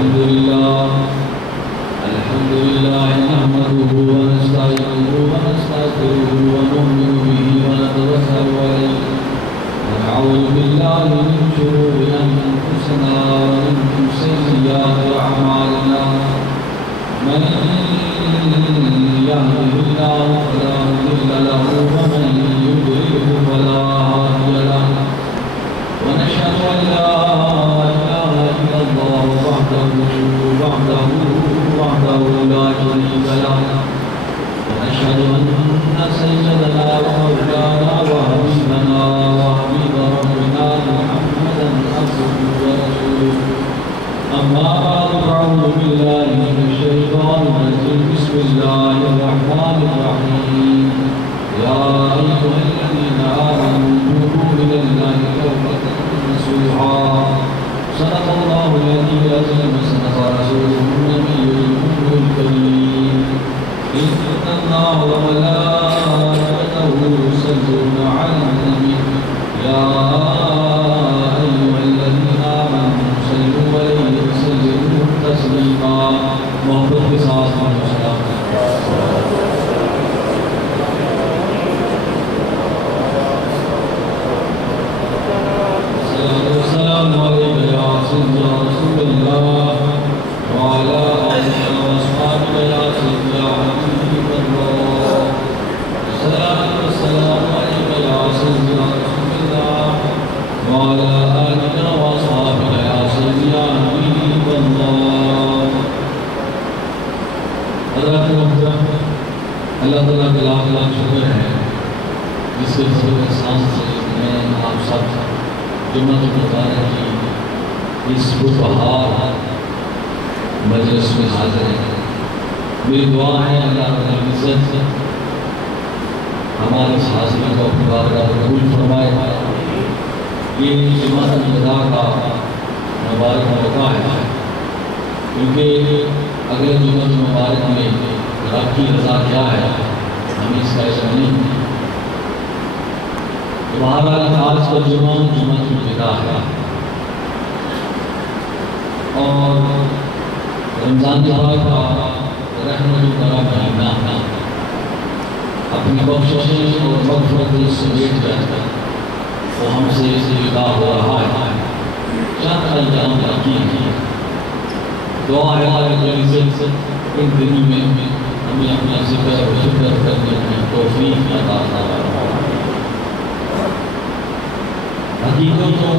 الحمد لله نحمده ونستعينه ونستغفره ونؤمن به ونتوكل عليه ونعوذ بالله من شرور أنفسنا ومن سيئات أعمالنا من يهده الله فلا مضل له ومن يضلله فلا هادي له ونشهد أن لا إله إلا الله وحده لا شريك له ونشهد أن سيدنا ومولانا وحبيبنا وحبيب ربنا محمدا عبده ورسوله أما بعد فأعوذ بالله من الشيطان الرجيم بسم الله الرحمن الرحيم يا أيها الذين آمنوا توبوا إلى الله توبة نصوحا صدق الله العلي العظيم وصدق رسوله النبي الكريم إن الله وملائكته يصلون على النبي يا أيها الذين آمنوا صلوا عليه وسلموا تسليما محبت کے ساتھ السلام علیکم یا سیدنا رسول اللہ وعلى آلہ وصحبہ یا سیدنا حبیب اللہ السلام علیکم یا سیدنا رسول اللہ وعلى آلہ وصحبہ یا سیدنا حبیب اللہ. حضرات محترم، اللہ تعالیٰ کا لاکھ لاکھ شکر ہے جس کے فضل و احسان سے میں آپ سب جمعۃ المبارک کی اس بہار مجلس میں حاضر ہیں. میری دعا ہے اللہ رب العزت ہماری اس حاضری کو اپنی بارگاہ میں قبول فرمائے. یہ جمعۃ المبارک کا مبارک موقع ہے کیونکہ اگلے جمعۃ المبارک میں رب کی رضا کیا ہے ہمیں اس کا علم نہیں. بہرحال آج کا جمعہ جمعۃ الوداع ہے اور رمضان پاک کا رحمت بھرا مہینہ اپنی بخشش اور مغفرت سے لیٹ کر وہ ہم سے ودا ہو رہا ہے. چند ایام باقی ہیں. دعا ہے اللہ رب العزت ان دنوں میں ہمیں اپنا ذکر و شکر کرنے کی توفیق عطا فرمائے. حقیقت تو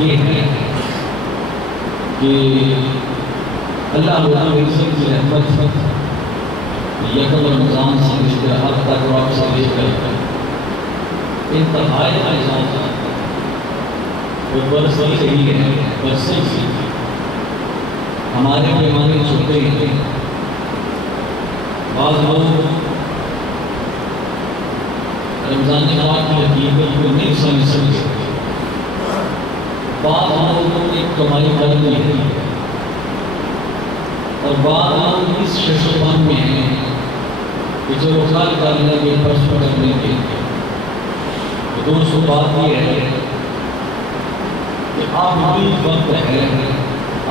یہ ہے کہ اللہ رب العزت کی رحمت یکم رمضان سے لے کر اب تک رب سے لے کر انتہائی اعزاز وہ برسی رہی ہے. برسی سے ہمارے پیمانے چھوٹے ہیں. بعض لوگ رمضان پاک کی حقیقت کو نہیں سمجھ سکتے. بعض لوگوں نے کمائی کر لی ہے اور بعض لوگ اس ششبان میں ہیں کہ جو رخال کر لیں گے پرس پکڑ لیں گے. دوستو بات یہ ہے کہ آپ بھی وقت ہے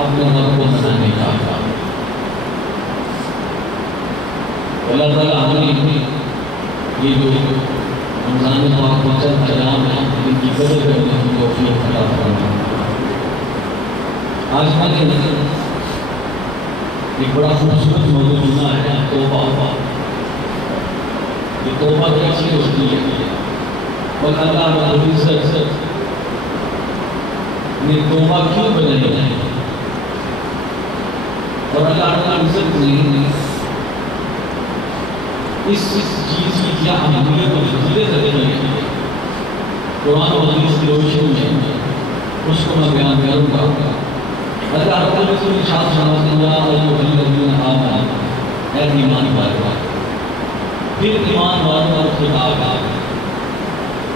اپنے رب کو منانے کا. اللہ تعالیٰ ہمیں یہ جو رمضان پاک کو چند ایام ہیں ان کی قدر کرنے کی توفیق عطا فرمائے. آج میں نے ایک بڑا خوبصورت موضوع سنا ہے توبہ. یہ توبہ کیسی ہوتی ہے اور اللہ رب العزت نے توبہ کیوں بنائی ہے اور اللہ رب العزت نے اس چیز کی کیا اہمیت اور فضیلت رکھی ہے. قرآن و حدیث کی روشنی میں اس کو میں بیان کروں گا. اللہ رب العزت نے ارشاد فرماتے ہیں یا ایھا الذین آمنوا اے ایمان والو. پھر ایمان والوں کا خطاب ہے.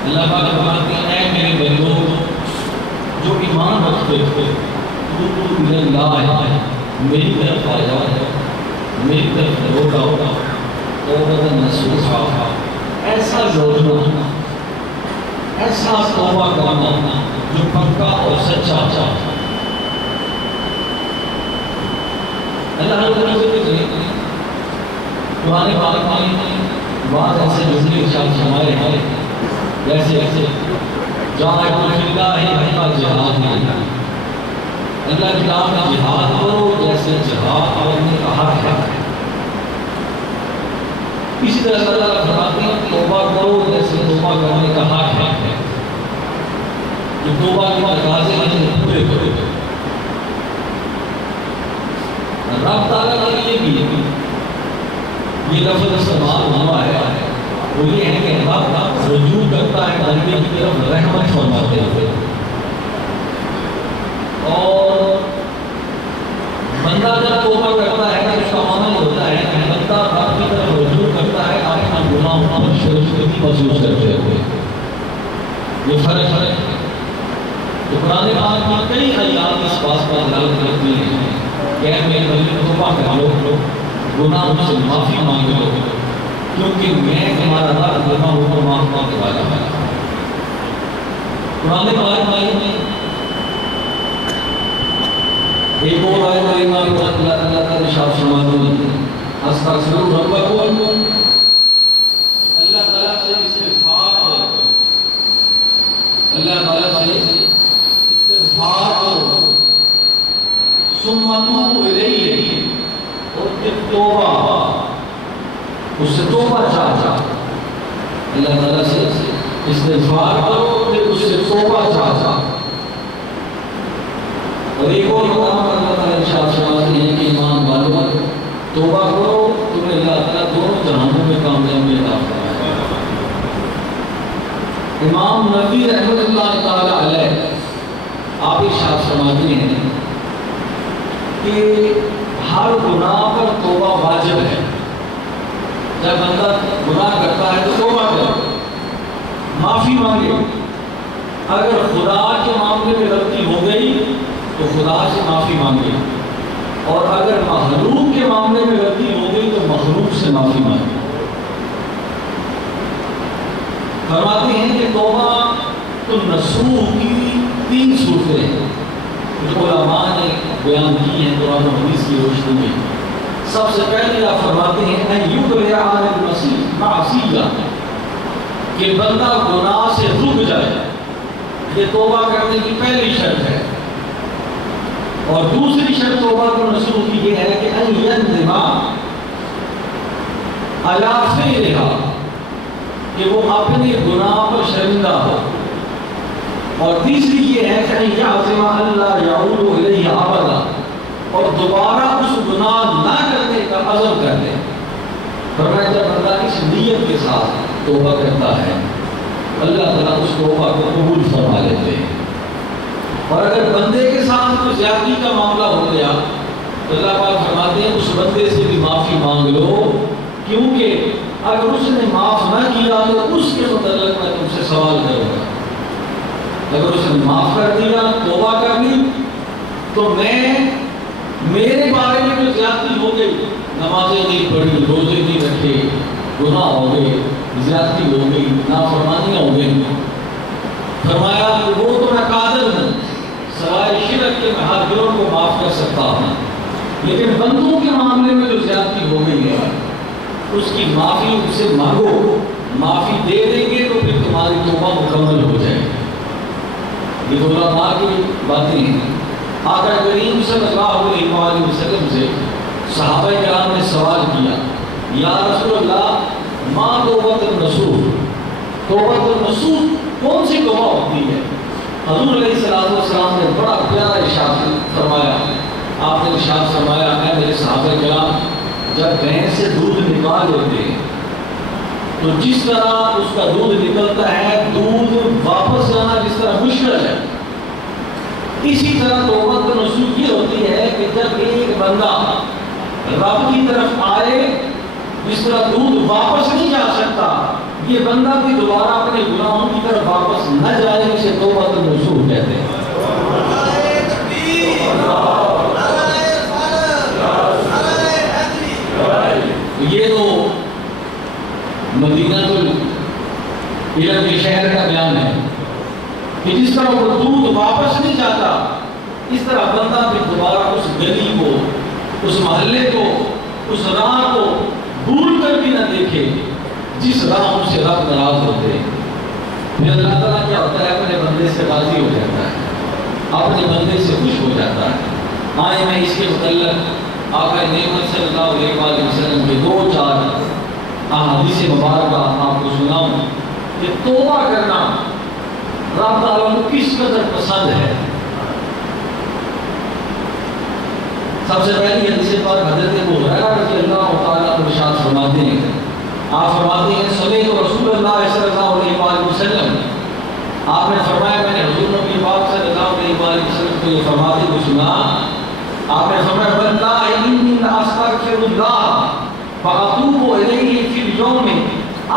اللہ پاک فرماتے ہیں اے میرے بندو جو ایمان رکھتے تھے توبوا الی اللہ میری طرف آ جاؤ میری طرف لوٹ آؤ توبۃ نصوحا. ایسا لوٹنا ایسا توبہ کرنا جو پکا اور سچا. اللہ قرآن پاک میں بعض ایسے جملے ارشاد فرمائے ہیں جیسے جاہدوا فی اللہ حق جہاد ہے، اللہ کی راہ میں جہاد کرو جیسے جہاد کرنے کا حق ہے۔ اسی طرح اللہ تعالیٰ فرماتے ہیں توبہ کرو جیسے توبہ کرنے کا حق ہے، جو توبہ کے تقاضے ہیں پورے کرو۔ رب تعالیٰ کے لیے بھی یہ لفظ استعمال ہوا ہے، وہ یہ ہے کہ رب رجوع کرتا ہے بندے کی طرف رحمت فرماتے ہوئے، اور بندہ جب توبہ کرتا ہے اس کا معنی ہوتا ہے کہ بندہ رب کی طرف رجوع کرتا ہے اپنا گناہوں پر شرمندگی محسوس کرتے ہوئے۔ یہ فرق ہے۔ تو قرآن پاک میں کئی آیات اس بات پر دلالت کرتی ہیں کہ اے میرے بندے توبہ کر لو، گناہوں سے معافی مانگ لو، کیونکہ میں تمہارا رب گناہوں کو معاف کرنے والا ہوں۔ قرآن پاک میں ایک اور آیت کریمہ میں اللہ تعالیٰ ارشاد فرماتے ہیں استغفروا ربکم، اللہ تعالیٰ سے استغفار کرو، اللہ تعالیٰ سے استغفار کرو، ثم توبوا الیہ، اور پھر توبہ، اس سے توبہ چاہتا، اللہ تعالیٰ سے استغفار کرو پھر اس سے توبہ چاہتا۔ اور ایک اور مقام پر اللہ تعالیٰ ارشاد فرماتے ہیں کہ ایمان والو توبہ کرو تمہیں اللہ تعالیٰ دونوں جہانوں میں کامیابی عطا فرمائے گا۔ امام نبوی رحمۃ اللہ تعالیٰ علیہ آپ ارشاد فرماتے ہیں کہ ہر گناہ پر توبہ واجب ہے۔ جب بندہ گناہ کرتا ہے تو توبہ کرے، معافی مانگے، اگر خدا کے معاملے میں غلطی ہو گئی تو خدا سے معافی مانگے، اور اگر مخلوق کے معاملے میں غلطی ہو گئی تو مخلوق سے معافی مانگے۔ فرماتے ہیں کہ توبہ نصوح کی 3 صورتیں ہیں جو علماء نے بیان کی ہیں قرآن و حدیث کی روشنی میں۔ سب سے پہلے آپ فرماتے ہیں ان یقلع عن المعصیہ، کہ بندہ گناہ سے رک جائے، یہ توبہ کرنے کی پہلی شرط ہے۔ اور دوسری شرط توبہ کو نصوح کی یہ ہے کہ ان یندم علی فعلھا، کہ وہ اپنے گناہ پر شرمندہ ہو، اور تیسری یہ ہے کہ ان یعزم الا یعود الیہ ابدا، اور دوبارہ اس گناہ نہ کرنے کا عزم کر لے۔ فرمایا جب بندہ اس نیت کے ساتھ توبہ کرتا ہے اللہ تعالیٰ اس توبہ کو قبول فرما لیتے ہیں۔ اور اگر بندے کے ساتھ کوئی زیادتی کا معاملہ ہو گیا تو اللہ پاک فرماتے ہیں اس بندے سے بھی معافی مانگ لو، کیونکہ اگر اس نے معاف نہ کیا تو اس کے متعلق میں تم سے سوال کروں گا۔ اگر اس نے معاف کر دیا، توبہ کر لی، تو میرے بارے میں جو زیادتی ہو گئی، نمازیں نہیں پڑھی، روزے نہیں رکھے، گناہ ہو گئے، زیادتی ہو گئی، نافرمانیاں ہو گئی، فرمایا کہ وہ تو میں قادر ہوں، سوائے شرک کے میں ہر گناہ کو معاف کر سکتا ہوں، لیکن بندوں کے معاملے میں جو زیادتی ہو گئی ہے اس کی معافی ان سے مانگو، معافی دے دیں گے تو پھر تمہاری توبہ مکمل ہو جائے گی۔ یہ تو علماء کی باتیں ہیں۔ آقا کریم صلی اللہ علیہ وسلم سے صحابہ کرام نے سوال کیا، یا رسول اللہ ما توبۃ النصوح، توبۃ النصوح کون سی توبہ ہوتی ہے؟ حضور علیہ السلام نے بڑا پیارا ارشاد فرمایا۔ آپ نے ارشاد فرمایا اے میرے صحابہ کرام، جب بھینس سے دودھ نکال لیتے ہیں تو جس طرح اس کا دودھ نکلتا ہے، دودھ واپس جانا جس طرح مشکل ہے، اسی طرح توبۃ النصوح یہ ہوتی ہے کہ جب ایک بندہ رب کی طرف آئے، جس طرح دودھ واپس نہیں جا سکتا، یہ بندہ بھی دوبارہ اپنے گناہوں کی طرف واپس نہ جائے، اسے توبۃ النصوح کہتے ہیں۔ یہ تو مدینہ کے شہر کا بیان ہے کہ جس طرح وہ دودھ واپس نہیں جاتا، اس طرح بندہ پھر دوبارہ اس گلی کو، اس محلے کو، اس راہ کو بھول کر بھی نہ دیکھے جس راہ سے رب ناراض ہوتے ہیں۔ پھر اللہ تعالیٰ کیا ہوتا ہے؟ اپنے بندے سے راضی ہو جاتا ہے، اپنے بندے سے خوش ہو جاتا ہے۔ آئے میں اس کے متعلق آقا نعمت صلی اللہ علیہ وآلہ وسلم کے 2-4 احادیث مبارکہ آپ کو سناؤں کہ توبہ کرنا رب تعالیٰ کو کس قدر پسند ہے۔ سب سے پہلی حدیث پر حضرت ابو ہریرہ رضی اللہ تعالیٰ عنہ ارشاد فرماتے ہیں، آپ فرماتے ہیں سمیعت رسول اللہ صلی اللہ علیہ وآلہ وسلم، آپ نے فرمایا میں نے حضور نبی پاک صلی اللہ علیہ وآلہ وسلم کو یہ فرماتے ہوئے سنا، آپ نے فرمایا واللہ انی لاستغفر اللہ فاتوب الیہ فی اليوم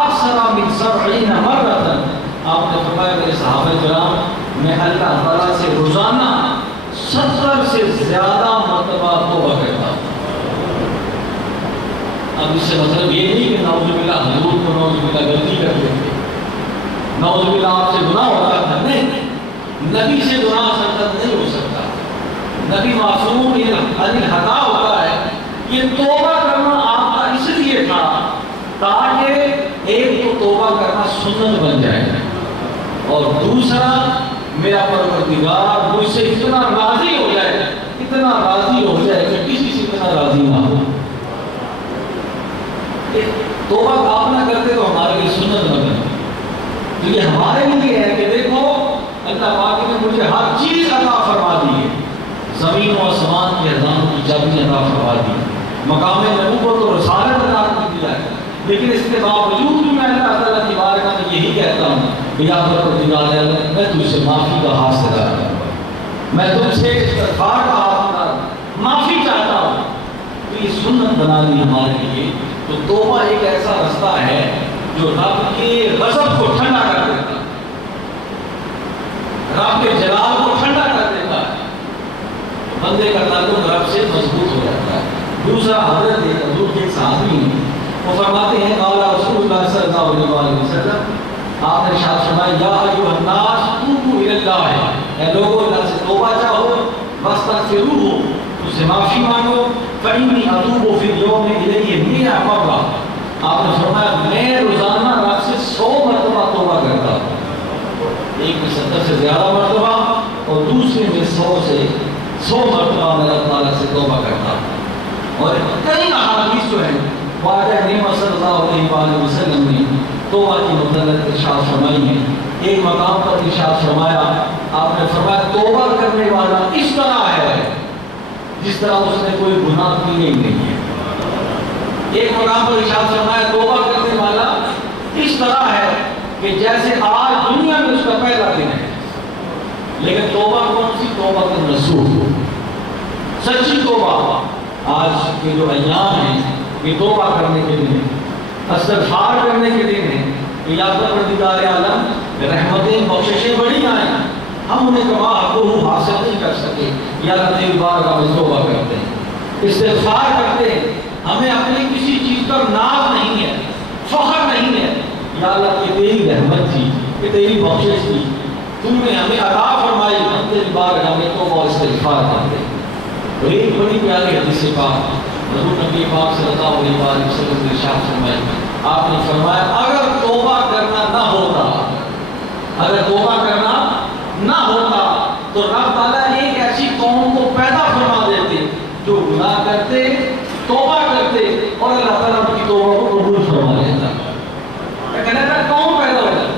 اکثر من 70 مرۃ۔ آپ نے فرمایا میرے صحابہ کرام، میں اللہ تعالیٰ سے روزانہ 70 سے زیادہ مرتبہ توبہ کرتا ہوں۔ اب اس سے مطلب یہ نہیں کہ نعوذ باللہ حضور کو نعوذ باللہ غلطی کرتے تھے، نعوذ باللہ آپ سے گناہ ہوتا تھا، نہیں، نبی سے گناہ سرزد نہیں ہو سکتا، نبی معصوم عن الخطا ہوتا ہے۔ یہ توبہ کرنا آپ کا اس لیے تھا تاکہ ایک تو توبہ کرنا سنت بن جائے اور دوسرا میرا پروردگار مجھ سے اتنا راضی ہو جائے، اتنا راضی ہو جائے کہ کسی سے اتنا راضی نہ ہو۔ توبہ آپ نہ کرتے تو ہمارے لیے سنت نہ بنے، تو یہ ہمارے لیے ہے کہ دیکھو اللہ پاک نے مجھے ہر چیز عطا فرما دی ہے، زمین و آسمان کی خزانوں کی چابی عطا فرما دی، مقام نبوت و رسالت عطا کی دیا ہے، لیکن اس کے باوجود بھی میں اللہ تعالیٰ کی بارگاہ میں یہی کہتا ہوں کہ یا پروردگار عالم، میں تجھ سے معافی کا حاصل ہوں، میں تم سے استغفار کا حاصل ہوں، معافی چاہتا ہوں۔ تو یہ سنت بنا دی ہمارے لیے۔ تو توبہ ایک ایسا رستہ ہے جو رب کے غضب کو ٹھنڈا کر دیتا ہے، رب کے جلال کو ٹھنڈا کر دیتا ہے، بندے کا تعلق رب سے مضبوط ہو جاتا ہے۔ دوسرا حضرت حضور کے صحابی ہیں، وہ فرماتے ہیں قال رسول اللہ صلی اللہ علیہ وآلہ وسلم، آپ نے ارشاد فرمایا یا ایھا الناس توبوا الی اللہ، اے لوگوں اللہ سے توبہ چاہو، واستغفروہ، اس سے معافی مانگو، فإنی اتوب فی اليوم الیہ 100 مرہ، آپ نے فرمایا میں روزانہ رب سے 100 مرتبہ توبہ کرتا ہوں، ایک میں 70 سے زیادہ مرتبہ اور دوسرے میں 100 مرتبہ میں اللہ تعالیٰ سے توبہ کرتا ہوں۔ اور کئی احادیث جو ہیں واجہ نعمت صلی اللہ علیہ وآلہ وسلم نے توبہ کی متعلق ارشاد فرمائی ہے۔ ایک مقام پر ارشاد فرمایا، آپ نے فرمایا توبہ کرنے والا اس طرح ہے جس طرح اس نے کوئی گناہ کیے ہی نہیں ہے۔ ایک مقام پر ارشاد فرمایا توبہ کرنے والا اس طرح ہے کہ جیسے آج دنیا میں اس کا پہلا دن ہے، لیکن توبہ کون سی؟ توبہ نصوح، سچی توبہ۔ آج کے جو ایام ہیں یہ توبہ کرنے کے دن ہیں، استغفار کرنے کے دن ہیں کہ یا پروردگار عالم رحمتیں بخششیں بڑی آئیں، ہم انہیں کما حقوق حاصل نہیں کر سکے، یا اللہ تیری بارگاہ میں توبہ کرتے ہیں، استغفار کرتے ہیں، ہمیں اپنی کسی چیز پر ناز نہیں ہے، فخر نہیں ہے، یا اللہ یہ تیری رحمت تھی، یہ تیری بخشش تھی، تم نے ہمیں عطا فرمائی، ہم تیری بارگاہ میں توبہ استغفار کرتے ہیں۔ اور ایک بڑی پیاری حدیث پاک حضور نبی پاک صلی اللہ علیہ وآلہ وسلم نے ارشاد فرمایا، آپ نے فرمایا اگر توبہ کرنا نہ ہوتا، اگر توبہ کرنا نہ ہوتا تو رب تعالیٰ ایک ایسی قوم کو پیدا فرما دیتے جو گناہ کرتے، توبہ کرتے اور اللہ تعالیٰ ان کی توبہ کو قبول فرما لیتا، لیکن ایسا قوم پیدا ہو جاتا۔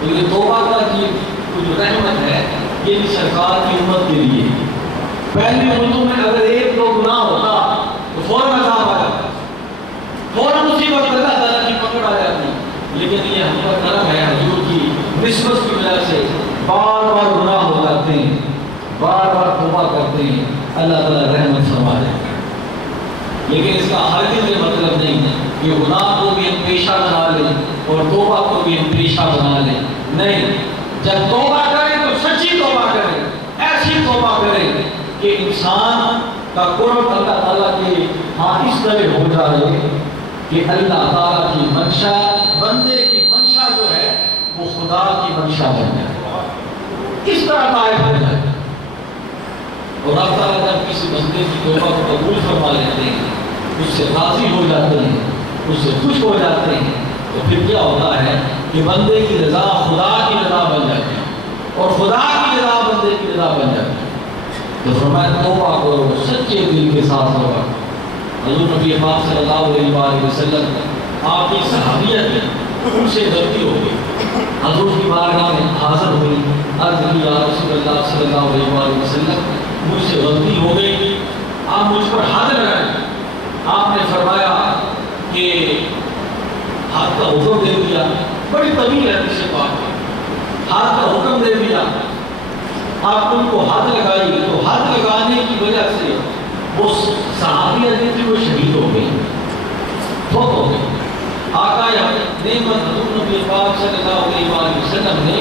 تو یہ توبہ کا جو رحمت ہے یہ بھی سرکار کی امت کے لیے، پہلی امتوں میں اگر ایک دو گناہ ہوتا تو فوراً عذاب آ جاتا، فوراً مصیبت اللہ تعالیٰ کی پکڑ آ جاتی، لیکن یہ ہم پر کرم ہے حضور کی نسبت کی وجہ سے بار بار گناہ ہو جاتے ہیں، بار بار توبہ کرتے ہیں، اللہ تعالیٰ رحمت فرما دیتا ہے۔ لیکن اس کا ہرگز یہ مطلب نہیں ہے کہ گناہ کو بھی ہم پیشہ بنا لیں اور توبہ کو بھی ہم پیشہ بنا لیں، نہیں، جب توبہ کریں تو سچی توبہ کریں، ایسی توبہ کریں کہ انسان کا قرب اللہ تعالیٰ کے ہاں اس طرح ہو جائے کہ اللہ تعالیٰ کی منشا، بندے کی منشا جو ہے وہ خدا کی منشا بن جائے، اس طرح طائب ہو جائے۔ اور اللہ تعالیٰ جب کسی کسی بندے کی توبہ کو قبول فرما لیتے ہیں، اس سے راضی ہو جاتے ہیں، اس سے خوش ہو جاتے ہیں، تو پھر کیا ہوتا ہے کہ بندے کی رضا خدا کی رضا بن جاتی ہے اور خدا کی رضا بندے کی رضا بن جاتی ہے۔ تو فرمایا توبہ کرو سچے دل کے ساتھ توبہ۔ حضور نبی پاک صلی اللہ علیہ وآلہ وسلم آپ کی صحابیت ہے، ان سے غلطی ہو گئی، حضور کی بارگاہ میں حاضر ہوئی، عرض کی یا رسول اللہ صلی اللہ علیہ وآلہ وسلم مجھ سے غلطی ہو گئی، آپ مجھ پر حد لگائیں۔ آپ نے فرمایا کہ ہاتھ کا حکم دے دیا، بڑی طویل ہے اس سے بات، ہاتھ کا حکم دے دیا، آپ ان کو حد لگائی، تو حد لگانے کی وجہ سے وہ صحابیہ تھی وہ شہید ہو گئی، فوت ہو گئی۔ آقا نعمت حضور نبی پاک صلی اللہ علیہ وآلہ وسلم نے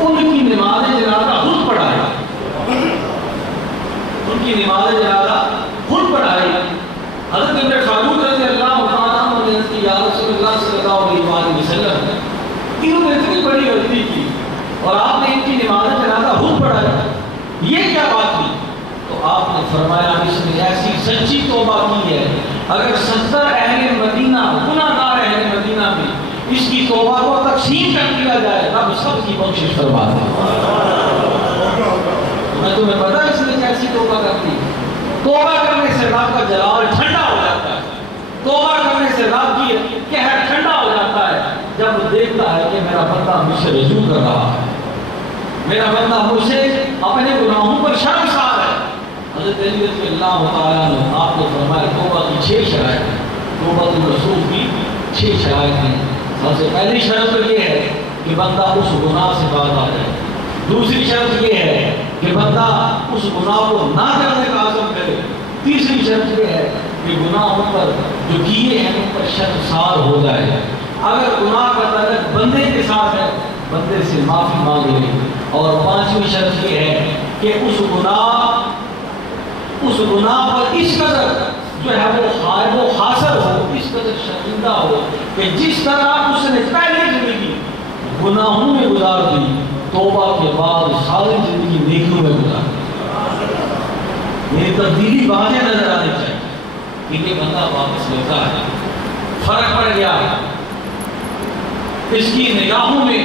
ان کی نماز جنازہ خود پڑھائی، ان کی نماز جنازہ خود پڑھائی۔ حضرت عمر فاروق رضی اللہ عنہ نے کہ یا رسول اللہ صلی اللہ علیہ وآلہ وسلم انہوں نے اتنی بڑی غلطی کی اور آپ نے ان کی نماز جنازہ خود پڑھائی، یہ کیا بات تھی؟ تو آپ نے فرمایا اس نے ایسی سچی توبہ کی ہے، اگر 70 اہل مدینہ گناہگار اہل مدینہ میں اس کی توبہ کو تقسیم کر دیا جائے، رب سب کی بخشش فرما دے۔ میں تمہیں پتا اس نے کیسی توبہ کرتی ہے؟ توبہ کرنے سے رب کا جلال ٹھنڈا ہو جاتا ہے، توبہ کرنے سے رب کی قہر ٹھنڈا ہو جاتا ہے جب وہ دیکھتا ہے کہ میرا بندہ مجھ سے رجوع کر رہا ہے، میرا بندہ مجھ سے اپنے گناہوں پر شرمسار ہے۔ حضرت علی رضی اللہ تعالیٰ عنہ آپ نے فرمایا توبہ کی 6 شرائط ہیں، توبہ الرسول کی 6 شرائط ہیں۔ سب سے پہلی شرط تو یہ ہے کہ بندہ اس گناہ سے باز آ جائے، دوسری شرط یہ ہے کہ بندہ اس گناہ کو نہ کرنے کا عزم کرے، تیسری شرط یہ ہے کہ گناہوں پر جو کیے ہیں ان پر شرمسار ہو جائے۔ اگر گناہ کا تعلق بندے کے ساتھ ہے بندے سے معافی مانگ لے، اور 5ویں شرط یہ ہے کہ اس گناہ پر اس قدر جو ہے وہ حاصل ہو، اس قدر شرمندہ ہو کہ جس طرح اس نے پہلی زندگی گناہوں میں گزار دی، توبہ کے بعد ساری زندگی نیکیوں میں گزار دی۔ میری تبدیلی واضح نظر آنی چاہیے کہ یہ بندہ واپس لوٹا ہے، فرق پڑ گیا ہے، اس کی نگاہوں میں،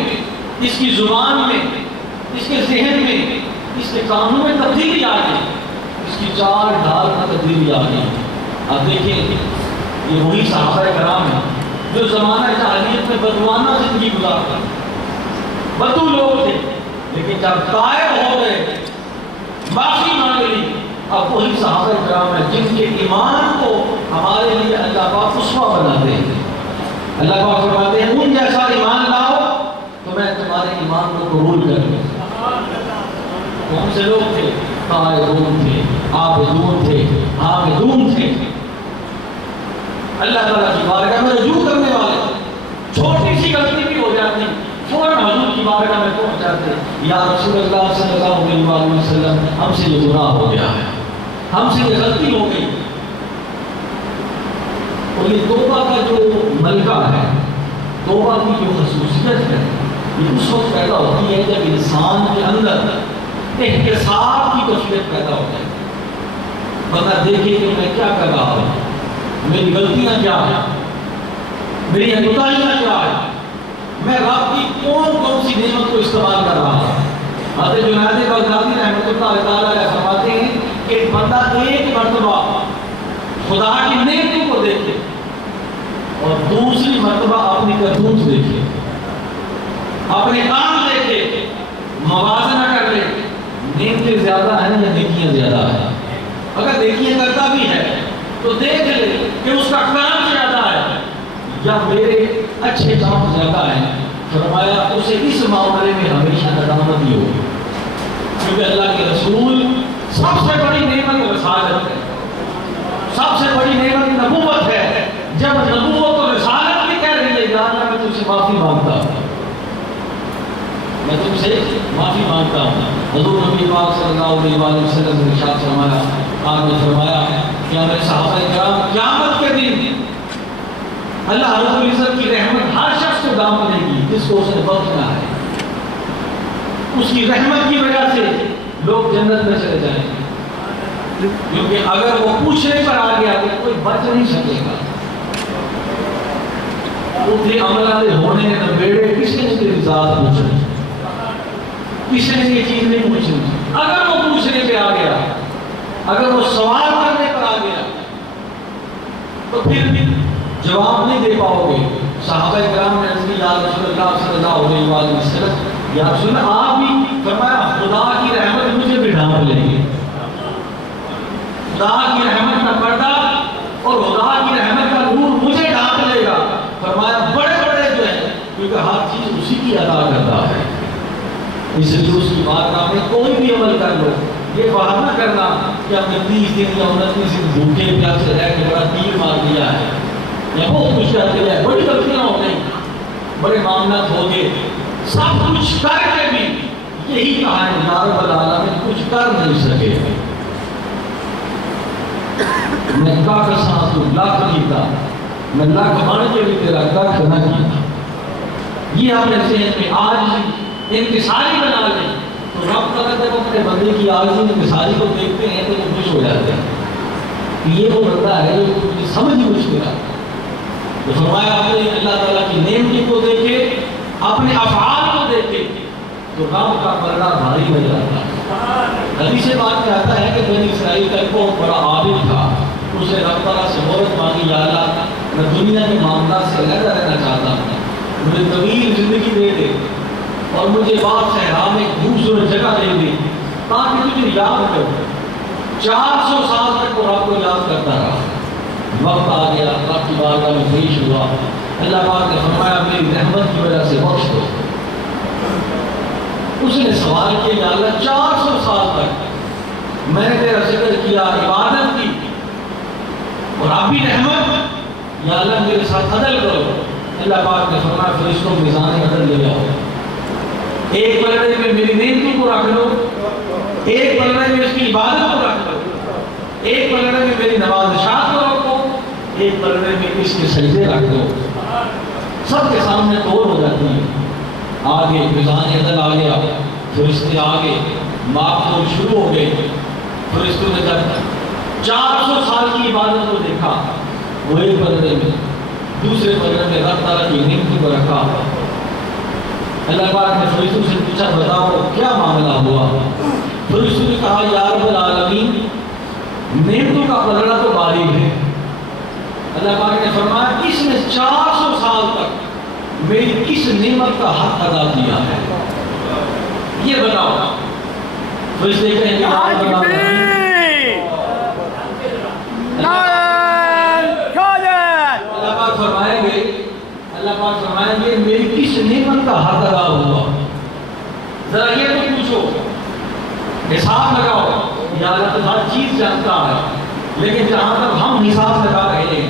اس کی زبان میں، اس کے ذہن میں، اس کے کاموں میں تبدیلی آ گئی، اس کی چال ڈھال میں تبدیلی آ گئی۔ اب دیکھیں یہ وہی صحابہ کرام ہیں جو زمانہ جاہلیت میں بدوانہ زندگی گزارتے ہیں، بدو لوگ تھے، لیکن جب تائب ہو گئے، معافی مانگ لی، اب وہی صحابہ کرام ہیں جن کے ایمان کو ہمارے لیے اللہ پاک اسوہ بناتے ہیں۔ اللہ پاک فرماتے ہیں ان جیسا ایمان لاؤ تو میں تمہارے ایمان کو قبول کر لوں۔ کون سے لوگ تھے؟ تائبون تھے، عابدون تھے، حامدون تھے، اللہ تعالیٰ کی بارگاہ میں رجوع کرنے والے، چھوٹی سی غلطی بھی ہو جاتی فوراً حضور کی بارگاہ میں پہنچ جاتے، یا رسول اللہ صلی اللہ علیہ وسلم ہم سے یہ گناہ ہو گیا ہے، ہم سے یہ غلطی ہو گئی۔ اور یہ توبہ کا جو ملکہ ہے، توبہ کی جو خصوصیت ہے، یہ اس وقت پیدا ہوتی ہے جب انسان کے اندر احتساب کی کیفیت پیدا ہو جائے، بندہ دیکھے کہ میں کیا کر رہا ہوں، میری غلطیاں کیا ہیں، میری کوتاہیاں کیا ہیں، میں رب کی کون سی نعمت کو استعمال کر رہا ہوں۔ حضرت جنید بغدادی رحمۃ اللہ تعالیٰ علیہ فرماتے ہیں کہ بندہ ایک مرتبہ خدا کی نعمتوں کو دیکھے اور دوسری مرتبہ اپنی کرتوت دیکھے، اپنے کام دیکھے، موازنہ کر لے، نیکیاں زیادہ ہیں یا نیکیاں زیادہ ہیں۔ اگر نیکیاں کرتا بھی ہے تو دیکھ لے کہ اس کا کام زیادہ ہے یا میرے اچھے کام زیادہ ہیں۔ فرمایا اسے اس معاملے میں ہمیشہ ندامت ہی ہوگی، کیونکہ اللہ کے رسول سب سے بڑی نعمت رسالت ہے، سب سے بڑی نعمت نبوت ہے۔ جب نبوت اور رسالت بھی کہہ رہی ہے یا اللہ میں تم سے معافی مانگتا ہوں، میں تم سے معافی مانگتا ہوں۔ حضور نبی پاک صلی اللہ علیہ وآلہ وسلم نے ارشاد فرمایا، آپ نے فرمایا کہ ہمیں صحابہ کرام قیامت کے دن اللہ رب العزت کی رحمت ہر شخص کو دامن دے گی جس کو اس نے بخشنا ہے، اس کی رحمت کی وجہ سے لوگ جنت میں چلے جائیں گے۔ کیونکہ اگر وہ پوچھنے پر آ گیا تو کوئی بچ نہیں سکے گا. اتنے عملہ ہونے نہ بیڑے کس نے تیری ذات پوچھنی, کس نے یہ چیز نہیں پوچھنی. اگر وہ پوچھنے پہ آ گیا, اگر وہ سوال کرنے پر آ گیا تو پھر جواب نہیں دے پاؤ گے. صحابہ کرام نے عرض کی یا رسول اللہ صلی اللہ علیہ وآلہ وسلم, یا رسول اللہ آپ بھی فرمایا خدا کی رحمت مجھے بھی ڈھانپ لیں گے. خدا کی رحمت کا پردہ اور خدا کی رحمت کا نور مجھے ڈھانپ لے گا. فرمایا بڑے بڑے جو ہیں, کیونکہ ہر چیز اسی کی عطا کرتا ہے, اس لیے اس کی بارگاہ میں کوئی بھی عمل کر لو. یہ بات نہ کرنا کہ ہم نے 30 دن یا 29 دن بھوکے پیاسے رہ کے بڑا تیر مار دیا ہے یا بہت کچھ کرتے ہیں, بڑی غلطیاں ہو گئی, بڑے معاملات ہو گئے, سب کچھ کر کے بھی یہی کہا ہے یا رب العالمین کچھ کر نہیں سکے. میں کاک سانس تو لاکھ کیتا, میں لاکھ بن کے بھی تیرا کاک نہ کیتا. یہ ہم نے ذہن میں آج انکساری بنا لیں تو رب تعالیٰ جب اپنے بندے کی عاجزی انکساری کو دیکھتے ہیں تو وہ خوش ہو جاتے ہیں کہ یہ وہ بندہ ہے جو سمجھ ہی مشکل ہے. تو فرمایا اپنے اللہ تعالیٰ کی نعمت کو دیکھے, اپنے افعال کو دیکھے تو رب کا پردہ بھاری ہو جاتا ہے. حدیث سے بات کہتا ہے کہ بنی اسرائیل کا ایک بہت بڑا عابد تھا, اس نے رب تعالیٰ سے مہلت مانگی, یا اللہ میں دنیا کے معاملات سے علیحدہ رہنا چاہتا ہوں, مجھے طویل زندگی دے دے اور مجھے باپ صحرا میں خوبصورت جگہ دے دے تاکہ تجھے یاد کروں. 400 سال تک وہ رب کو یاد کرتا رہا. وقت آ گیا, رب کی بارگاہ میں پیش ہوا, اللہ پاک نے فرمایا میری رحمت کی وجہ سے بخش دو. اس نے سوال کیا, یا اللہ 400 سال تک میں نے تیرا ذکر کیا, عبادت کی, اور آپ بھی رحمت, یا اللہ میرے ساتھ عدل کرو. اللہ پاک نے فرمایا فرشتوں میزان عدل لے آؤ, ایک پلڑے میں میری نعمتوں کو رکھ لو, ایک پلڑے میں اس کی عبادت کو رکھ لو, ایک پلڑے میں میری نوازشات کو رکھو, ایک پلڑے میں اس کے سجدے رکھ دو. سب کے سامنے توڑ ہو جاتی ہے. آگے میزان عدل آ گیا, فرشتے آگے, ماپ توڑ شروع ہو گئے. فرشتوں نے جب 400 سال کی عبادت کو دیکھا, وہ ایک پلڑے میں, دوسرے پلڑے میں رب تعالیٰ کی نعمتوں کو رکھا. اللہ پاک نے فرشتوں سے پوچھا بتاؤ کیا معاملہ ہوا. فرشتوں نے کہا یا رب العالمین نعمتوں کا پلڑا تو باری ہے. اللہ پاک نے فرمایا اس نے 400 سال تک میری کس نعمت کا حق ادا کیا ہے, یہ بتاؤ. فرشتے کہیں گے اللہ پاک فرمائیں گے میری کس نعمت کا حق ادا ہوا. ذرا یہ تو پوچھو, حساب لگاؤ. یا اللہ تو ہر چیز جانتا ہے, لیکن جہاں تک ہم حساب لگا رہے ہیں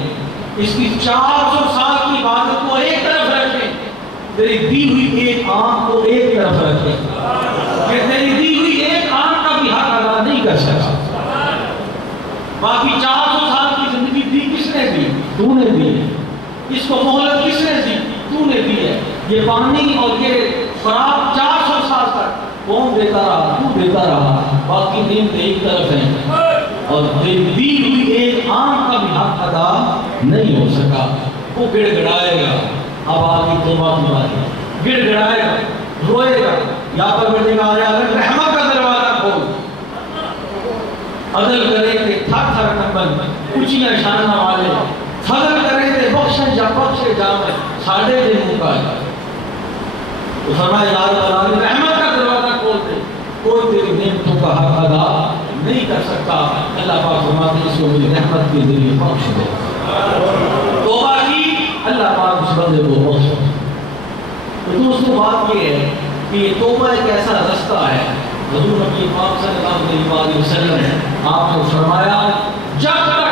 اس کی 400 سال کی عبادت کو ایک طرف رکھیں, تیری دی ہوئی ایک آنکھ کو ایک طرف رکھیں کہ تیری دی ہوئی ایک آنکھ کا بھی حق ادا نہیں کر سکا. باقی 400 سال کی زندگی دی کس نے دی؟ تو نے دی. اس کو مہلت کس نے دی؟ تو نے دی ہے. یہ پانی اور یہ شراب 400 سال تک کون دیتا رہا؟ تو دیتا رہا. باقی نعمتیں ایک طرف ہیں اور دی ہوئی ایک آنکھ کا بھی حق ادا نہیں ہو سکا. وہ گڑ گڑائے گا, اب آگے توبہ کی بات, گڑ گڑائے گا, روئے گا, یا پروردگار عالم رحمت کا دروازہ کھول. عدل کرے تھے تھک تھک نمبر کچیاں شانہ والے, فضل کرے تھے بخشن جا بخشے جامے ساڑھے دے موقع ہے. تو فرمایا یا رب العالمین رحمت کا دروازہ کھولتے, کوئی تیری نعمتوں کا حق ادا نہیں کر سکتا. اللہ پاک فرماتے ہیں اس کو میری رحمت کے ذریعے بخش دو. توبہ کی, اللہ پاک اس بندے کو بخش دو. تو دوستوں بات یہ ہے کہ یہ توبہ ایک ایسا رستہ ہے. حضور نبی پاک صلی اللہ علیہ وسلم آپ نے فرمایا جب تک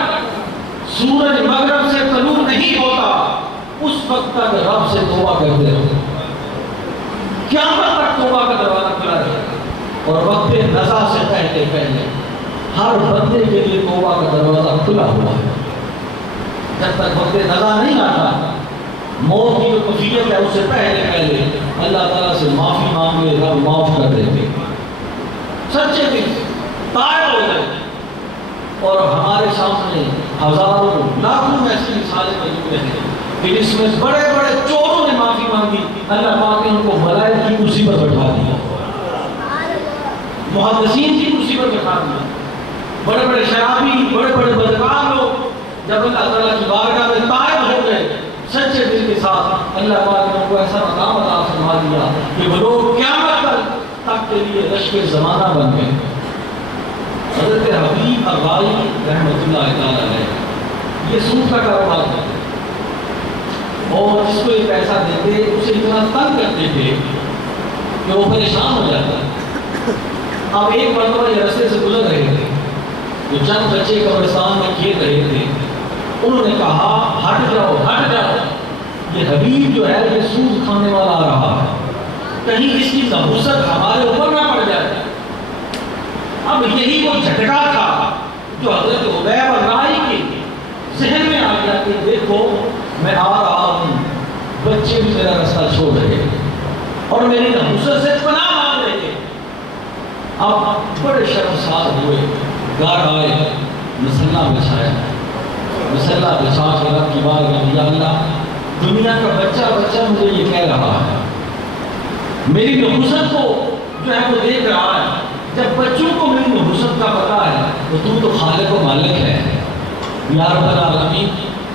سورج مغرب سے طلوع نہیں ہوتا اس وقت تک رب سے توبہ کرتے رہو. قیامت تک توبہ کا دروازہ کھلا رہے گا, اور وقت نزا سے پہلے ہر بندے کے لیے توبہ کا دروازہ کھلا ہوا ہے. جب تک وقت نزا نہیں آتا, موت کی جو کفیت ہے اس سے پہلے اللہ تعالیٰ سے معافی مانگے, رب معاف کر دیتے. سچے دل تائب ہو جائے, اور ہمارے سامنے ہزاروں لاکھوں ایسی مثالیں موجود ہیں کہ جس میں بڑے بڑے چوروں نے معافی مانگی، اللہ پاک نے ان کو ملائکہ کی کرسی پر بٹھا دیا، محدثین کی کرسی پر بٹھا دیا۔ بڑے بڑے شرابی، بڑے بڑے بدکار لوگ جب اللہ تعالیٰ کی بارگاہ میں طائب ہو گئے سچے دل کے ساتھ، اللہ پاک نے ان کو ایسا مقام عطا فرما دیا کہ وہ لوگ قیامت تک کے لیے لشکر زمانہ بن گئے۔ حضرت حبیب الرائی رحمۃ اللہ تعالیٰ علیہ یہ سود کا کاروبار کرتے اور جس کو یہ پیسہ دیتے اسے اتنا تنگ کرتے تھے کہ وہ پریشان ہو جاتا۔ اب ایک مرتبہ یہ رستے سے گزر رہے تھے، جو چند بچے قبرستان میں کھیل رہے تھے، انہوں نے کہا ہٹ جاؤ ہٹ جاؤ، یہ حبیب جو ہے یہ سود کھانے والا آ رہا ہے، کہیں اس کی نحوست ہمارے اوپر نہ پڑ جائے۔ اب یہی وہ جھٹکا تھا جو حضرت حبیب الرائی کے ذہن میں آ گیا کہ دیکھو میں آ رہا ہوں، بچے بھی میرا راستہ چھوڑ رہے ہیں اور میری نحوست سے پناہ مانگ رہے ہیں۔ اب بڑے شرمسار ہوئے، گھر آئے، مسلح بچھایا، مسلح بچھا کے رب کی بارگاہ میں، یا اللہ دنیا کا بچہ بچہ مجھے یہ کہہ رہا ہے، میری نحوست کو جو ہے وہ دیکھ رہا ہے، جب بچوں کو میری نحوست کا پتہ ہے تو خالق و مالک ہے۔ یا رب العالمین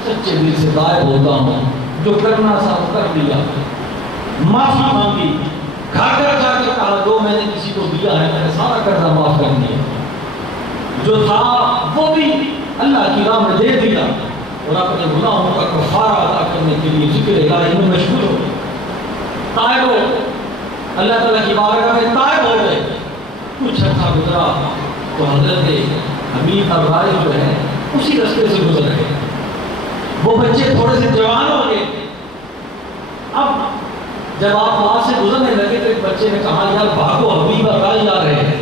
سچے دل سے طائب ہوتا ہوں، جو کرنا تھا وہ کر دیا، معافی مانگی، گھر گھر جا کے کہا جو میں نے کسی کو دیا ہے میں نے سارا قرضہ معاف کر دیا، جو تھا وہ بھی اللہ کی راہ میں دے دیا، اور اپنے گناہوں کا کفارہ ادا کرنے کے لیے ذکر الہی میں مشغول ہو طائب ہو، اللہ تعالیٰ کی بارگاہ میں طائب ہو گئے۔ کچھ عرصہ گزرا تو حضرت حبیب الرائی جو ہے اسی راستے سے گزر گئے، وہ بچے تھوڑے سے جوان ہو گئے۔ اب جب آپ وہاں سے گزرنے لگے تو ایک بچے نے کہا یار بھاگو حبیب الرائی آ رہے ہیں،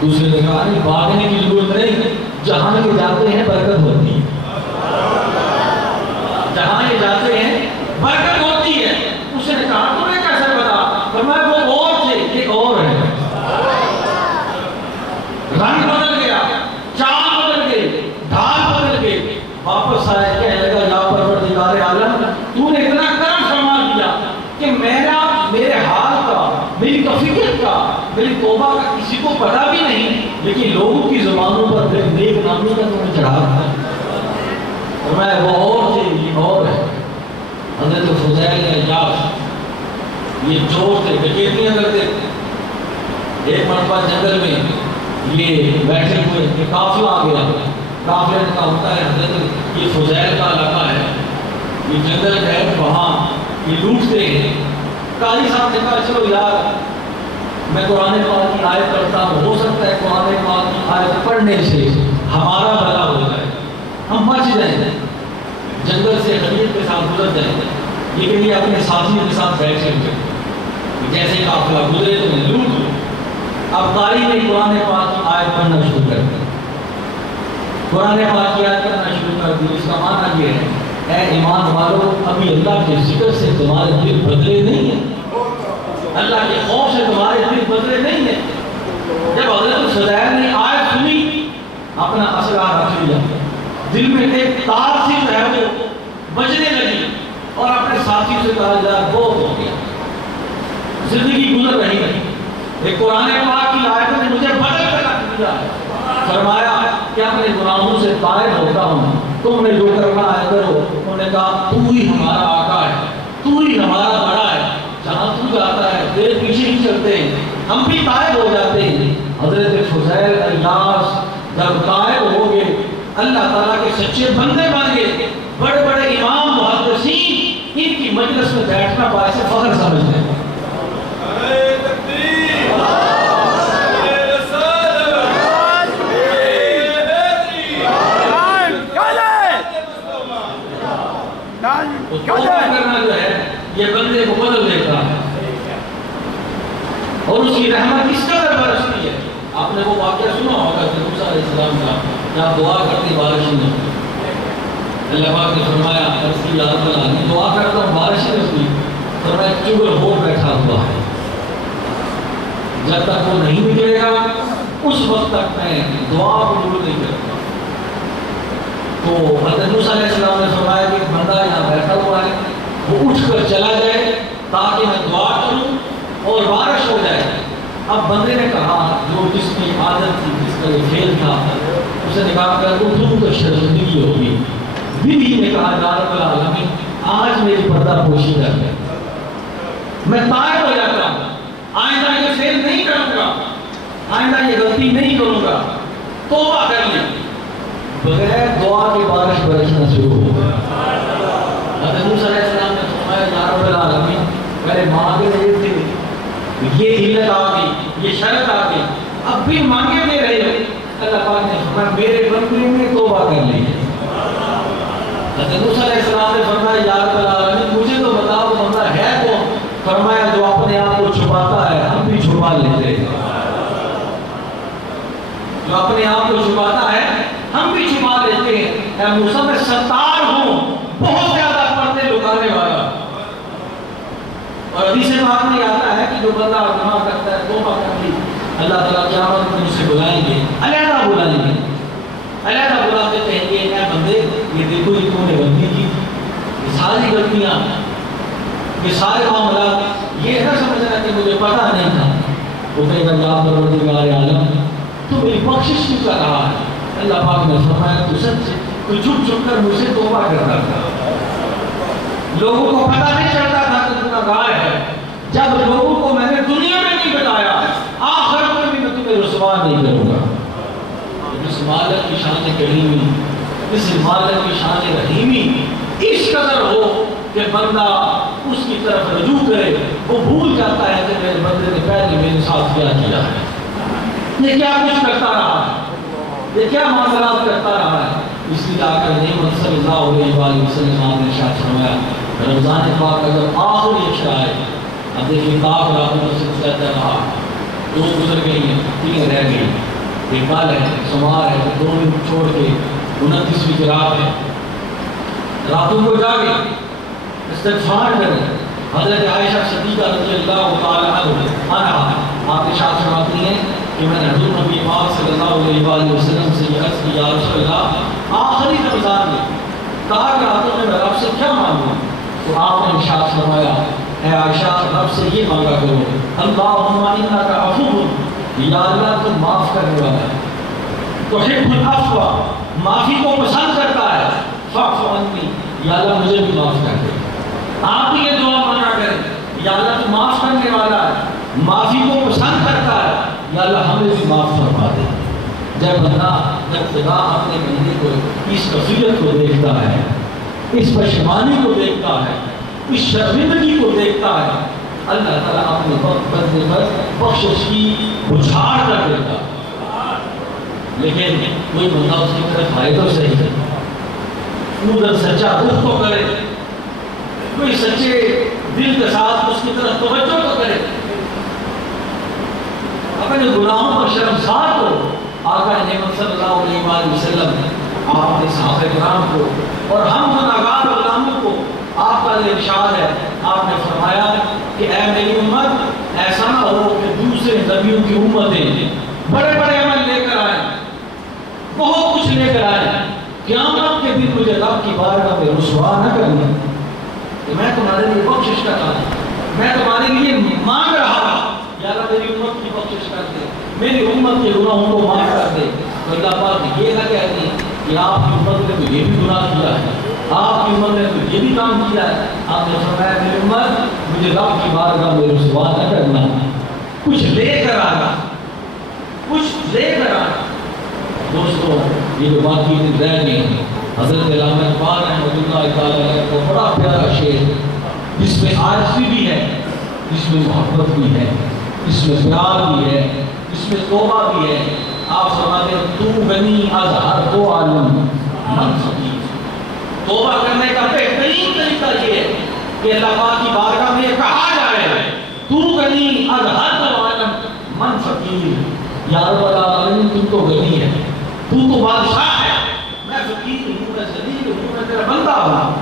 دوسرے نے کہا نہیں بھاگنے کی ضرورت نہیں، جہاں یہ جاتے ہیں برکت ہوتی ہے، جہاں یہ جاتے ہیں برکت ہوتی ہے۔ اس نے کہا تمہیں کیسے پتا؟ فرمایا وہ اور تھے یہ اور ہے، رنگ بدل گیا، چال بدل گئے، ڈھال بدل گئے، واپس آئے کہنے لگا یا پروردگار عالم تو نے اتنا کرم فرما دیا کہ میرے حال کا، میری فکر کا، میری توبہ کا کسی کو پتا بھی نہیں، لیکن لوگوں کی زبانوں پر پھر نیک نامی کا تمہیں چڑھا تھا۔ اور میں وہ اور تھے یہ اور ہے۔ حضرت فضیل عیاض یہ چور تھے، ڈکیتیاں کرتے، ایک مرتبہ جنگل میں یہ بیٹھے ہوئے کہ قافلہ آ گیا، قافلے کا ہوتا ہے حضرت یہ فضیل کا علاقہ ہے، یہ جنگل ہے وہاں یہ لوٹتے ہیں۔ قاضی صاحب نے کہا چلو یار میں قرآن پاک کی آیت پڑھتا ہوں، ہو سکتا ہے قرآن پاک کی آیت پڑھنے سے ہمارا بھلا ہو جائے، ہم بچ جائیں، جنگل سے خلیل کے ساتھ گزر جائیں۔ لیکن یہ اپنے ساتھیوں کے ساتھ بیٹھے ہوئے، جیسے قافلہ گزرے تو میں لوٹ لوں۔ اب قاری نے قرآن پاک کی آیت پڑھنا شروع کر دیا، قرآن پاک کی آیت پڑھنا شروع کر دی۔ اس کا معنی یہ ہے اے ایمان والو ابھی اللہ کے ذکر سے تمہارے دل بدلے نہیں ہیں، اللہ کے خوف سے تمہارے دل بدلے نہیں ہیں۔ جب حضرت فضیل نے آیت سنی اپنا اسرار رکھ لیا، دل میں ایک تار سی جو ہے وہ بجنے لگی، اور اپنے ساتھی سے کہا یار بہت ہو گیا، زندگی گزر رہی ہے، ایک قرآن پاک کی آیت نے مجھے بدل کر رکھ دیا ہے۔ فرمایا کہ اپنے گناہوں سے طائب ہوتا ہوں، تم نے جو کرنا ہے کرو۔ انہوں نے کہا تو ہی ہمارا آقا ہے، تو ہی ہمارا بڑا ہے، جہاں تو جاتا ہے تیرے پیچھے ہی چلتے ہیں، ہم بھی طائب ہو جاتے ہیں۔ حضرت فضیل عیاض جب طائب ہو گئے، اللہ تعالیٰ کے سچے بندے بن گئے، بڑے بڑے امام محدثین ان کی مجلس میں بیٹھنا باعث فخر سمجھتے ہیں۔ کرنا جو ہے یہ بندے کو بدل دیتا ہے، اور اس کی رحمت کس قدر برستی ہے۔ آپ نے وہ واقعہ سنا ہوگا کہ موسیٰ علیہ السلام کا جہاں دعا کرتے بارش نہیں ہوتی، اللہ پاک نے فرمایا اس کی یاد بنا دعا کرتا ہوں بارش نہیں ہوتی، فرمایا چگل ہو بیٹھا ہوا ہے، جب تک وہ نہیں نکلے گا اس وقت تک میں دعا قبول نہیں کرتا۔ تو حضرت موسیٰ علیہ السلام نے فرمایا کہ ایک بندہ یہاں بیٹھا ہوا ہے، وہ اٹھ کر چلا جائے تاکہ میں دعا کروں اور بارش ہو جائے۔ اب بندے نے کہا، جو جس کی عادت تھی، جس کا یہ کھیل تھا، اس نے کہا کہ اٹھوں تو شرمندگی ہوگی۔ بیوی نے کہا، یا رب العالمین آج میری پردہ پوشی کر دے، میں طائب ہو جاتا ہوں، آئندہ یہ فیل نہیں کروں گا، آئندہ یہ غلطی نہیں کروں گا، توبہ کر لی۔ بغیر دعا کے بارش برسنا شروع ہو گیا۔ حضرت موسیٰ علیہ السلام نے فرمایا، یا رب العالمین میرے مانگے رہے تھے، یہ علت آ گئی، یہ شرط آ گئی، اب بھی مانگے دے رہے ہیں۔ اللہ پاک نے فرمایا میرے بندے نے توبہ کر لی ہے۔ حضرت موسیٰ علیہ السلام نے فرمایا، یا رب العالمین مجھے تو بتاؤ بندہ ہے کون؟ فرمایا جو اپنے آپ کو چھپاتا ہے ہم بھی چھپا لیتے ہیں، جو اپنے آپ کو چھپاتا ہے ہم بھی چھپا لیتے ہیں۔ اے موسیٰ میں ستار ہوں، بہت زیادہ پردے لکانے والا۔ اور حدیث پاک میں آتا ہے کہ جو بندہ گناہ کرتا ہے توبہ کر لی، اللہ تعالیٰ قیامت میں اسے بلائیں گے، علیحدہ بلائیں گے، علیحدہ بلا کے کہیں گے، اے بندے یہ دیکھو یہ تو نے غلطی کی، یہ ساری غلطیاں، یہ سارے معاملات، یہ نہ سمجھنا کہ مجھے پتہ نہیں تھا۔ وہ کہے گا، یا پروردگار عالم تو میری بخشش کیوں کر رہا ہے؟ اللہ پاک نے فرمایا تو سچ سے تو چھپ چھپ کر مجھ سے توبہ کرتا تھا، لوگوں کو پتہ نہیں چلتا تھا کہ گناہگار ہے۔ جب لوگوں کو میں نے دنیا میں نہیں بتایا، آخرت میں بھی میں تمہیں رسوا نہیں کروں گا۔ اس مالک کی شان کریمی، اس مالک کی شان رحیمی اس قدر ہو کہ بندہ اس کی طرف رجوع کرے، وہ بھول جاتا ہے کہ میرے بندے نے پہلے میرے ساتھ کیا کیا ہے، یہ کیا کچھ کرتا رہا ہے، یہ کیا معاملات کرتا رہا ہے۔ اس لیے آ کر نعمت صلی اللہ علیہ وآلہ وسلم نے ارشاد فرمایا، رمضان پاک کا جب آخری عشاء ہے، اب دیکھیں پاک راتوں کا سلسلہ چل رہا، 2 گزر گئی ہیں، 3 رہ گئی، ایک کل ہے، سمار ہے، 2 دن چھوڑ کے 29ویں کی رات ہے، راتوں کو جاگے استغفار کریں۔ حضرت عائشہ صدیقہ رضی اللہ تعالیٰ عنہا آپ ارشاد فرماتی ہیں کہ میں نے حضور نبی پاک صلی اللہ علیہ وآلہ وسلم سے یہ عرض کی، یا رسول اللہ آخری رمضان میں تاک راتوں میں رب سے کیا مانگوں؟ تو آپ نے ارشاد فرمایا، اے عائشہ رب سے یہ مانگا کرو، اللہم انک عفو، یا اللہ تو معاف کرنے والا ہے، تحب العفو، معافی کو پسند کرتا ہے، فاعف عنی، یا اللہ مجھے بھی معاف کر دے۔ آپ بھی یہ دعا مانگا کریں، یا اللہ تو معاف کرنے والا ہے، معافی کو پسند کرتا ہے، یا اللہ ہمیں بھی معاف فرما دے۔ جب خدا اپنے بندے کو اس کفیت کو دیکھتا ہے، اس پشیمانی کو دیکھتا ہے، اس شرمندگی کو دیکھتا ہے، اللہ تعالیٰ اپنے بندے پر بخشش کی بچھاڑ کر دیتا ہے۔ لیکن کوئی بندہ اس کی طرف آئے تو صحیح ہے، ادھر سچا رخ تو کرے، کوئی سچے دل کے ساتھ اس کی طرف توجہ تو کرے، اپنے گناہوں پر شرمسار ہو۔ آقا نعمت صلی اللہ علیہ وآلہ وسلم آپ نے صحابہ کرام کو اور ہم گناہگار غلاموں کو آپ کا ارشاد ہے، آپ نے فرمایا کہ اے میری امت ایسا نہ ہو کہ دوسرے نبیوں کی امتیں بڑے بڑے عمل لے کر آئیں، بہت کچھ لے کر آئیں، قیامت کے دن مجھے رب کی بارگاہ میں رسوا نہ کرنا کہ میں تمہارے لیے بخشش کر رہا ہوں، میں تمہارے لیے مانگ رہا ہوں، یا اللہ میری امت کی بخشش کر دے، میری امت کے گناہوں کو معاف کر دے۔ تو اللہ پاک یہ نہ کہتے کہ آپ کی امت نے تو یہ بھی گناہ کیا ہے، آپ کی امت نے تو یہ بھی کام کیا ہے، آپ نے فرمایا میری امت مجھے رب کی بارگاہ میں رسوا نہ کرنا، کچھ لے کر آنا، کچھ لے کر آنا۔ دوستو یہ جو باقی دن رہ گئے ہیں، حضرت علامہ اقبال رحمۃ اللہ تعالیٰ کو بڑا پیارا شعر جس میں عاجزی بھی ہے، جس میں محبت بھی ہے، جس میں پیار بھی ہے، جس میں توبہ بھی ہے۔ آپ فرماتے ہیں تو غنی از ہر دو عالم من فقیر۔ توبہ کرنے کا بہترین طریقہ یہ ہے کہ اللہ پاک کی بارگاہ میں کہا جائے تو غنی از ہر دو عالم من فقیر، یا رب العالمین تم تو غنی ہے، تو بادشاہ ہے، میں فقیر ہوں، میں ذلیل ہوں، میں تیرا بندہ ہوں،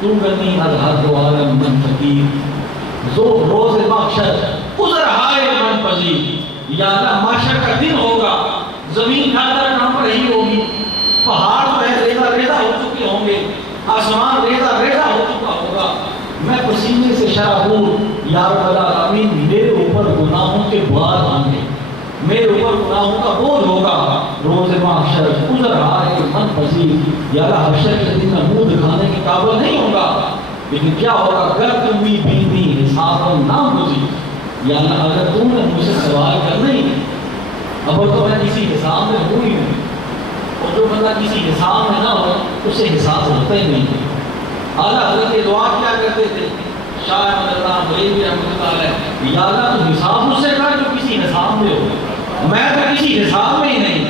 تو غنی از ہر دو عالم من فقیر، روز محشر عذر ہائے من پذیر، یا اللہ محشر کا دن ہوگا زمین کھاتا کام رہی ہوگی، پہاڑ جو ہے ریزہ ریزہ ہو چکے ہوں گے، آسمان ریزہ ریزہ ہو چکا ہوگا، میں پسینے سے شرابور یا رب العالمین میرے اوپر گناہوں کے بار آئیں گے، میرے اوپر گناہوں کا بوجھ ہوگا، روز محشر گزر آئے من پذیر، یا اللہ حشر کے دن میں منہ دکھانے کے قابل نہیں ہوگا، لیکن کیا ہوگا گر تمی بینی حساب نام گزی، یا اللہ اگر تم نے مجھ سے سوال کرنا ہی نہیں، اب تو میں کسی حساب میں ہوں ہی نہیں، اور جو بندہ کسی حساب میں نہ ہو اسے حساب ہوتا ہی نہیں۔ اعلیٰ حضرت یہ دعا کیا کرتے تھے شاہ احمد اللہ بریلوی رحمۃ اللہ علیہ، یا اللہ تو حساب اس سے کر جو کسی حساب میں ہو، میں تو کسی حساب میں ہی نہیں۔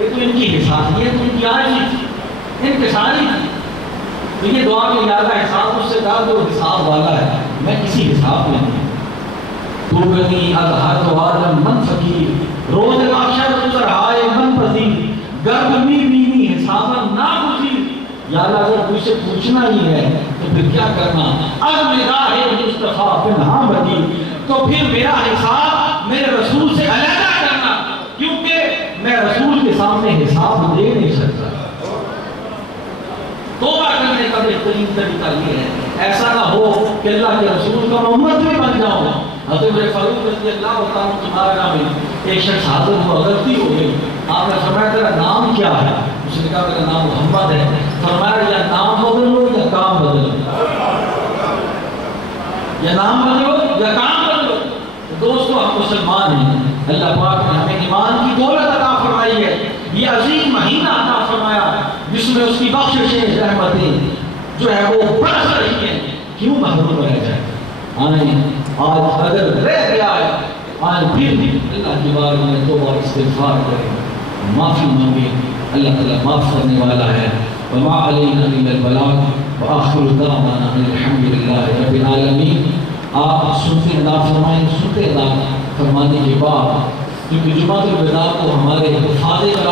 یہ تو ان کی حساسیت، ان کی عاجزی تھی، انکساری تھی، تو یہ دعا کہ یا اللہ حساب اس سے کر جو حساب والا ہے، میں کسی حساب میں نہیں۔ تو گنی الحد عالم من فقیر، روز محشر گزر آئے من پذیر، گرد می بینی حسابا نا گزیر، یا اللہ اگر تجھ سے پوچھنا ہی ہے تو پھر کیا کرنا، اب نگاہ مصطفیٰ پنہاں بدی، تو پھر میرا حساب میرے رسول سے علیحدہ کرنا، کیونکہ میں رسول کے سامنے حساب دے نہیں سکتا۔ توبہ کرنے کا بہترین طریقہ یہ ہے ایسا نہ ہو کہ اللہ کے رسول کا محمد بھی بن جاؤ۔ حضرت فاروق رضی اللہ تعالیٰ تمہارا میں ایک شخص حاضر ہوا، غلطی ہو گئی، آپ نے فرمایا تیرا نام کیا ہے؟ اس نے کہا میرا نام محمد ہے۔ فرمایا یا نام بدل لو یا کام بدل لو، یا نام بدلو یا کام بدلو۔ دوستو ہم مسلمان ہیں، اللہ پاک نے ہمیں ایمان کی دولت عطا فرمائی ہے، یہ عظیم مہینہ عطا فرمایا جس میں اس کی بخششیں رحمتیں جو ہے وہ برس رہی ہیں، کیوں محروم رہ جائے؟ آئیں آج اگر رہ گیا ہے آج پھر اللہ کی بارگاہ میں توبہ استغفار کریں، معافی مانگیں، اللہ تعالیٰ معاف کرنے والا ہے۔ وما علینا الا البلاغ وآخر دعوانا الحمد للہ رب العالمین۔ آپ سنتے ادا فرمائیں، سنتے ادا فرمانے کے بعد کیونکہ جمعۃ الوداع کو ہمارے حفاظ